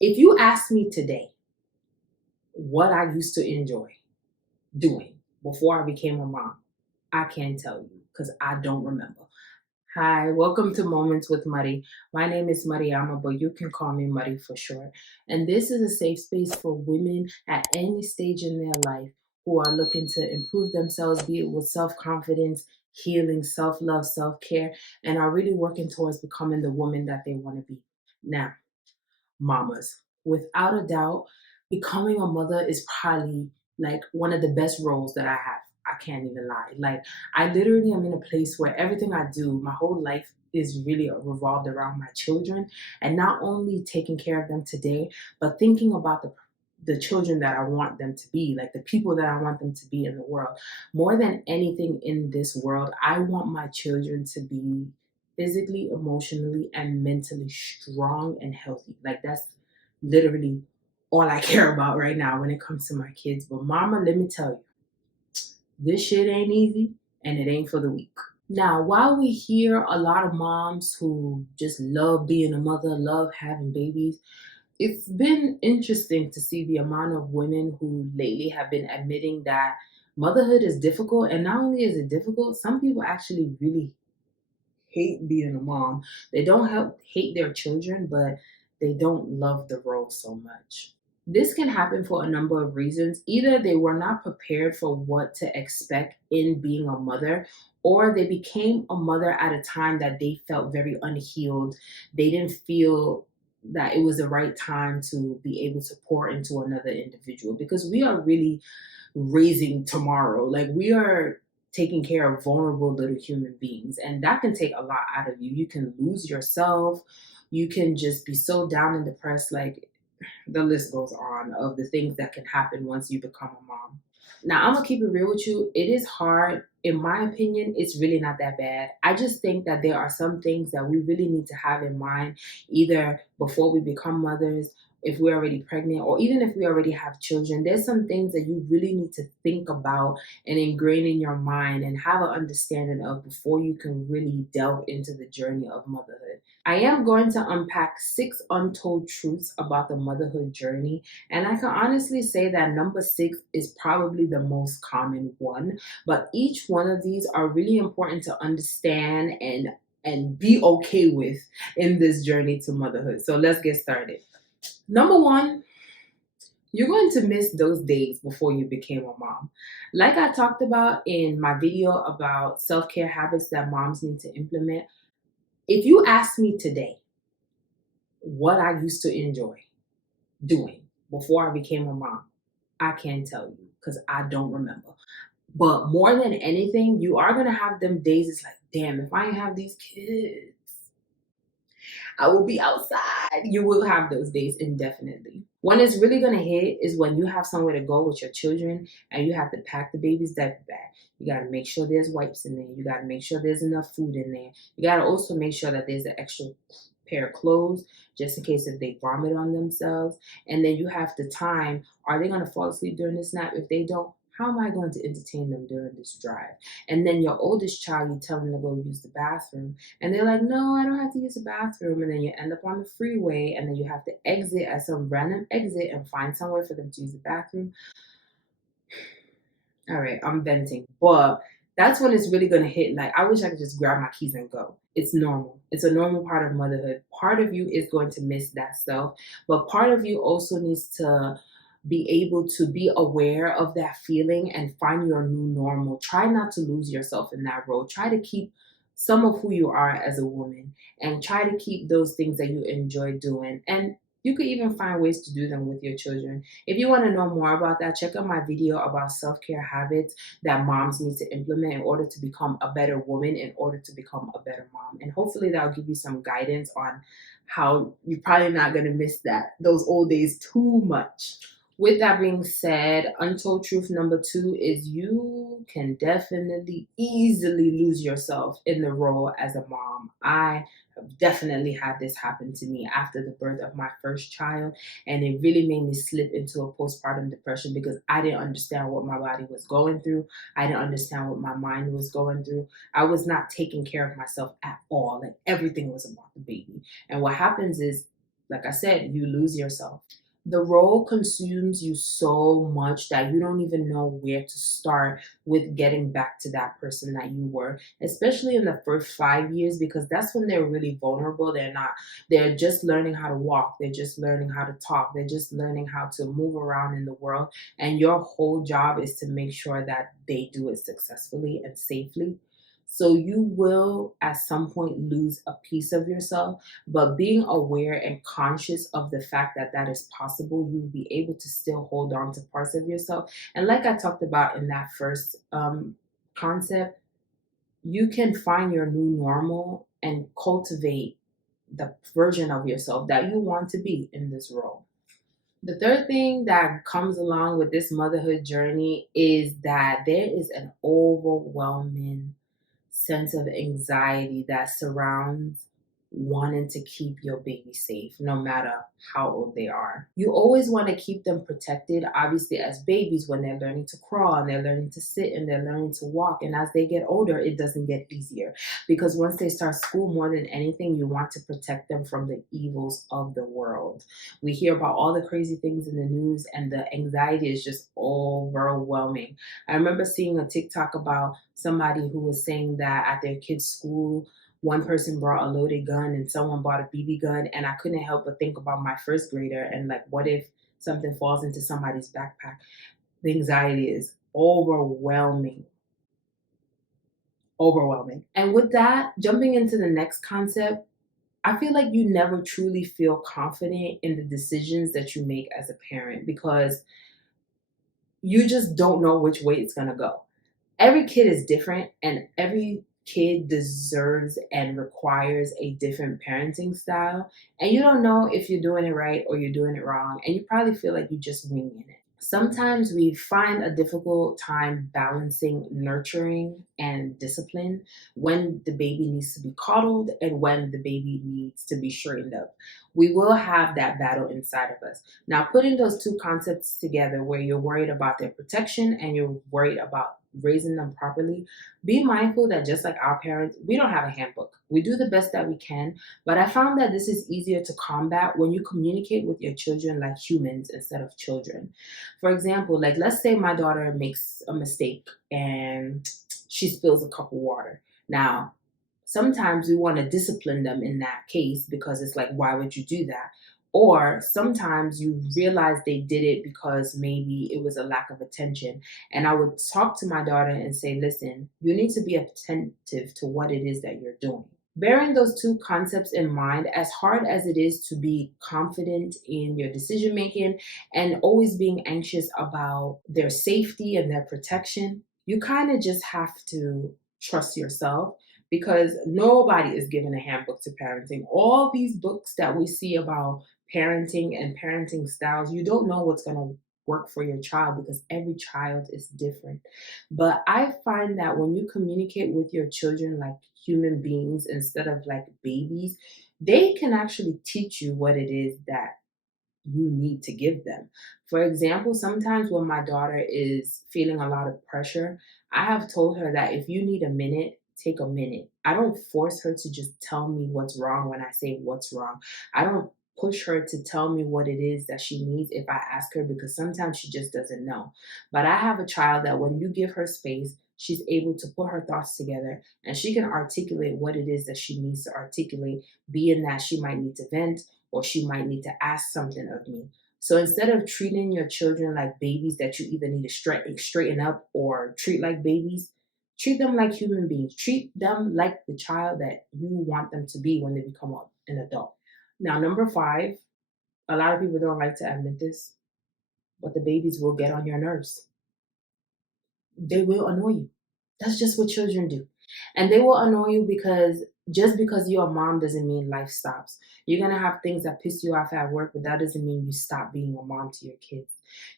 If you ask me today what I used to enjoy doing before I became a mom, I can't tell you because I don't remember. Hi, welcome to Moments with Muddy. My name is Mariama, but you can call me Muddy for short. And this is a safe space for women at any stage in their life who are looking to improve themselves, be it with self confidence, healing, self love, self care, and are really working towards becoming the woman that they want to be. Now, mamas. Without a doubt, becoming a mother is probably like one of the best roles that I have. I can't even lie. Like, I literally am in a place where everything I do, my whole life is really revolved around my children, and not only taking care of them today, but thinking about the children that I want them to be, like the people that I want them to be in the world. More than anything in this world, I want my children to be physically, emotionally, and mentally strong and healthy. Like that's literally all I care about right now when it comes to my kids. But mama, let me tell you, this shit ain't easy and it ain't for the weak. Now, while we hear a lot of moms who just love being a mother, love having babies, it's been interesting to see the amount of women who lately have been admitting that motherhood is difficult. And not only is it difficult, some people actually really hate being a mom. They don't hate their children, but they don't love the role so much. This can happen for a number of reasons. Either they were not prepared for what to expect in being a mother, or they became a mother at a time that they felt very unhealed. They didn't feel that it was the right time to be able to pour into another individual because we are really raising tomorrow. Like we are taking care of vulnerable little human beings, and that can take a lot out of you. You can lose yourself. You can just be so down and depressed. Like the list goes on of the things that can happen once you become a mom. Now, I'm gonna keep it real with you. It is hard. In my opinion, it's really not that bad. I just think that there are some things that we really need to have in mind, either before we become mothers, if we're already pregnant, or even if we already have children. There's some things that you really need to think about and ingrain in your mind and have an understanding of before you can really delve into the journey of motherhood. I am going to unpack 6 untold truths about the motherhood journey. And I can honestly say that number 6 is probably the most common one. But each one of these are really important to understand and be okay with in this journey to motherhood. So let's get started. Number 1, you're going to miss those days before you became a mom. Like I talked about in my video about self care habits that moms need to implement, if you ask me today what I used to enjoy doing before I became a mom, I can't tell you because I don't remember. But more than anything, you are going to have them days. It's like, damn, if I didn't have these kids, I will be outside. You will have those days indefinitely. When it's really going to hit is when you have somewhere to go with your children and you have to pack the baby's diaper bag. You got to make sure there's wipes in there. You got to make sure there's enough food in there. You got to also make sure that there's an extra pair of clothes just in case if they vomit on themselves. And then you have the time. Are they going to fall asleep during this nap? If they don't, how am I going to entertain them during this drive? And then your oldest child, you tell them to go use the bathroom. And they're like, no, I don't have to use the bathroom. And then you end up on the freeway and then you have to exit at some random exit and find somewhere for them to use the bathroom. All right, I'm venting. But that's when it's really going to hit. Like, I wish I could just grab my keys and go. It's normal. It's a normal part of motherhood. Part of you is going to miss that stuff. But part of you also needs to be able to be aware of that feeling and find your new normal. Try not to lose yourself in that role. Try to keep some of who you are as a woman and try to keep those things that you enjoy doing. And you could even find ways to do them with your children. If you want to know more about that, check out my video about self-care habits that moms need to implement in order to become a better woman, in order to become a better mom. And hopefully that'll give you some guidance on how you're probably not going to miss those old days too much. With that being said, untold truth number 2 is you can definitely easily lose yourself in the role as a mom. I have definitely had this happen to me after the birth of my first child, and it really made me slip into a postpartum depression because I didn't understand what my body was going through. I didn't understand what my mind was going through. I was not taking care of myself at all, and everything was about the baby. And what happens is like I said, you lose yourself. The role consumes you so much that you don't even know where to start with getting back to that person that you were, especially in the first 5 years, because that's when they're really vulnerable. They're just learning how to walk, they're just learning how to talk, they're just learning how to move around in the world. And your whole job is to make sure that they do it successfully and safely. So you will at some point lose a piece of yourself, but being aware and conscious of the fact that that is possible, you'll be able to still hold on to parts of yourself. And like I talked about in that first concept, you can find your new normal and cultivate the version of yourself that you want to be in this role. The third thing that comes along with this motherhood journey is that there is an overwhelming sense of anxiety that surrounds wanting to keep your baby safe no matter how old they are. You always want to keep them protected, obviously, as babies when they're learning to crawl and they're learning to sit and they're learning to walk. And as they get older, it doesn't get easier because once they start school, more than anything, you want to protect them from the evils of the world. We hear about all the crazy things in the news, and the anxiety is just overwhelming. I remember seeing a TikTok about somebody who was saying that at their kid's school, one person brought a loaded gun and someone bought a BB gun. And I couldn't help but think about my first grader and like, what if something falls into somebody's backpack? The anxiety is overwhelming. Overwhelming. And with that, jumping into the next concept, I feel like you never truly feel confident in the decisions that you make as a parent because you just don't know which way it's going to go. Every kid is different, and every kid deserves and requires a different parenting style. And you don't know if you're doing it right or you're doing it wrong. And you probably feel like you're just winging it. Sometimes we find a difficult time balancing nurturing and discipline, when the baby needs to be coddled and when the baby needs to be straightened up. We will have that battle inside of us. Now, putting those two concepts together, where you're worried about their protection and you're worried about raising them properly, be mindful that just like our parents, we don't have a handbook. We do the best that we can, but I found that this is easier to combat when you communicate with your children like humans instead of children. For example, like let's say my daughter makes a mistake and she spills a cup of water. Now, sometimes we want to discipline them in that case because it's like, why would you do that? Or sometimes you realize they did it because maybe it was a lack of attention. And I would talk to my daughter and say, listen, you need to be attentive to what it is that you're doing. Bearing those two concepts in mind, as hard as it is to be confident in your decision making and always being anxious about their safety and their protection, you kind of just have to trust yourself because nobody is given a handbook to parenting. All these books that we see about parenting and parenting styles, you don't know what's going to work for your child because every child is different. But I find that when you communicate with your children like human beings instead of like babies, they can actually teach you what it is that you need to give them. For example, sometimes when my daughter is feeling a lot of pressure, I have told her that if you need a minute, take a minute. I don't force her to just tell me what's wrong when I say what's wrong. I don't push her to tell me what it is that she needs if I ask her because sometimes she just doesn't know. But I have a child that when you give her space, she's able to put her thoughts together and she can articulate what it is that she needs to articulate, being that she might need to vent or she might need to ask something of me. So instead of treating your children like babies that you either need to straighten up or treat like babies, treat them like human beings. Treat them like the child that you want them to be when they become an adult. Now, number five, a lot of people don't like to admit this, but the babies will get on your nerves. They will annoy you. That's just what children do. And they will annoy you because just because you're a mom doesn't mean life stops. You're going to have things that piss you off at work, but that doesn't mean you stop being a mom to your kids.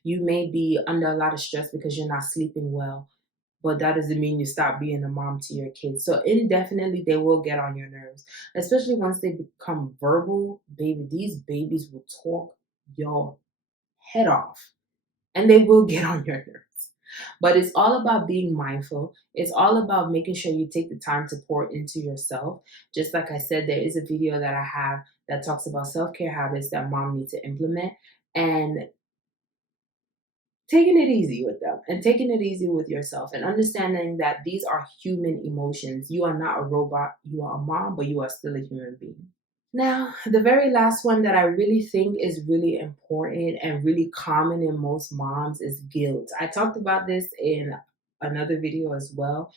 You may be under a lot of stress because you're not sleeping well, but that doesn't mean you stop being a mom to your kids. So indefinitely, they will get on your nerves, especially once they become verbal. Baby, these babies will talk your head off and they will get on your nerves. But it's all about being mindful. It's all about making sure you take the time to pour into yourself. Just like I said, there is a video that I have that talks about self-care habits that mom needs to implement, and taking it easy with them and taking it easy with yourself and understanding that these are human emotions. You are not a robot. You are a mom, but you are still a human being. Now, the very last one that I really think is really important and really common in most moms is guilt. I talked about this in another video as well,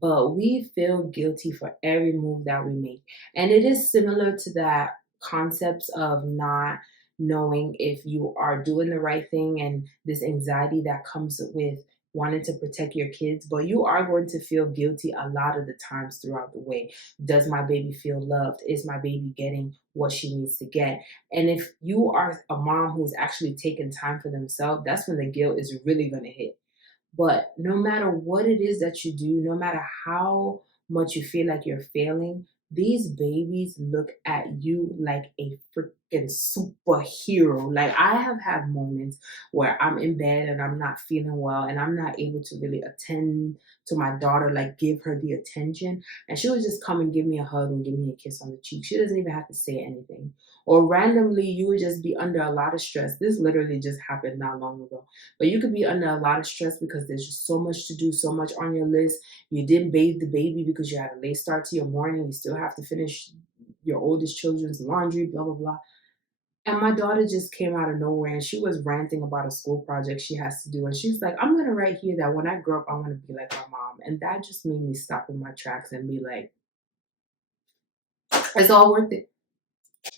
but we feel guilty for every move that we make. And it is similar to that concepts of not knowing if you are doing the right thing and this anxiety that comes with wanting to protect your kids, but you are going to feel guilty a lot of the times throughout the way. Does my baby feel loved? Is my baby getting what she needs to get? And if you are a mom who's actually taking time for themselves, that's when the guilt is really going to hit. But no matter what it is that you do, no matter how much you feel like you're failing, these babies look at you like a freaking superhero. Like, I have had moments where I'm in bed and I'm not feeling well and I'm not able to really attend to my daughter, like give her the attention. And she'll just come and give me a hug and give me a kiss on the cheek. She doesn't even have to say anything. Or randomly, you would just be under a lot of stress. This literally just happened not long ago, but you could be under a lot of stress because there's just so much to do, so much on your list. You didn't bathe the baby because you had a late start to your morning. You still have to finish your oldest children's laundry, blah, blah, blah. And my daughter just came out of nowhere and she was ranting about a school project she has to do. And she's like, I'm going to write here that when I grow up, I want to be like my mom. And that just made me stop in my tracks and be like, it's all worth it.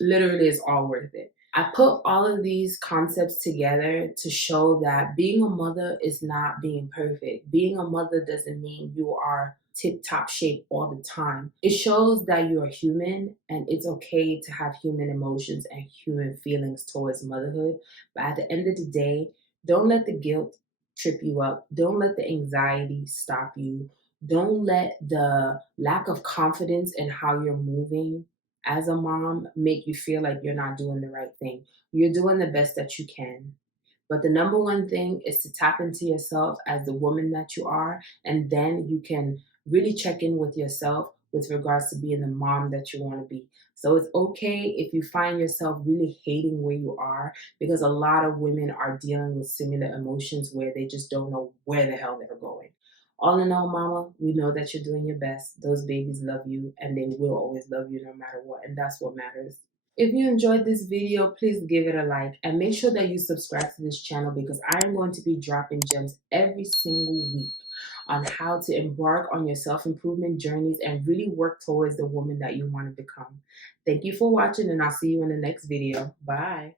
Literally, it's all worth it. I put all of these concepts together to show that being a mother is not being perfect. Being a mother doesn't mean you are tip top shape all the time. It shows that you are human and it's okay to have human emotions and human feelings towards motherhood. But at the end of the day, don't let the guilt trip you up. Don't let the anxiety stop you. Don't let the lack of confidence in how you're moving as a mom make you feel like you're not doing the right thing. You're doing the best that you can. But the number one thing is to tap into yourself as the woman that you are, and then you can really check in with yourself with regards to being the mom that you want to be. So it's okay if you find yourself really hating where you are, because a lot of women are dealing with similar emotions where they just don't know where the hell they're going. All in all, mama, we know that you're doing your best. Those babies love you and they will always love you no matter what. And that's what matters. If you enjoyed this video, please give it a like and make sure that you subscribe to this channel, because I am going to be dropping gems every single week on how to embark on your self-improvement journeys and really work towards the woman that you want to become. Thank you for watching and I'll see you in the next video. Bye.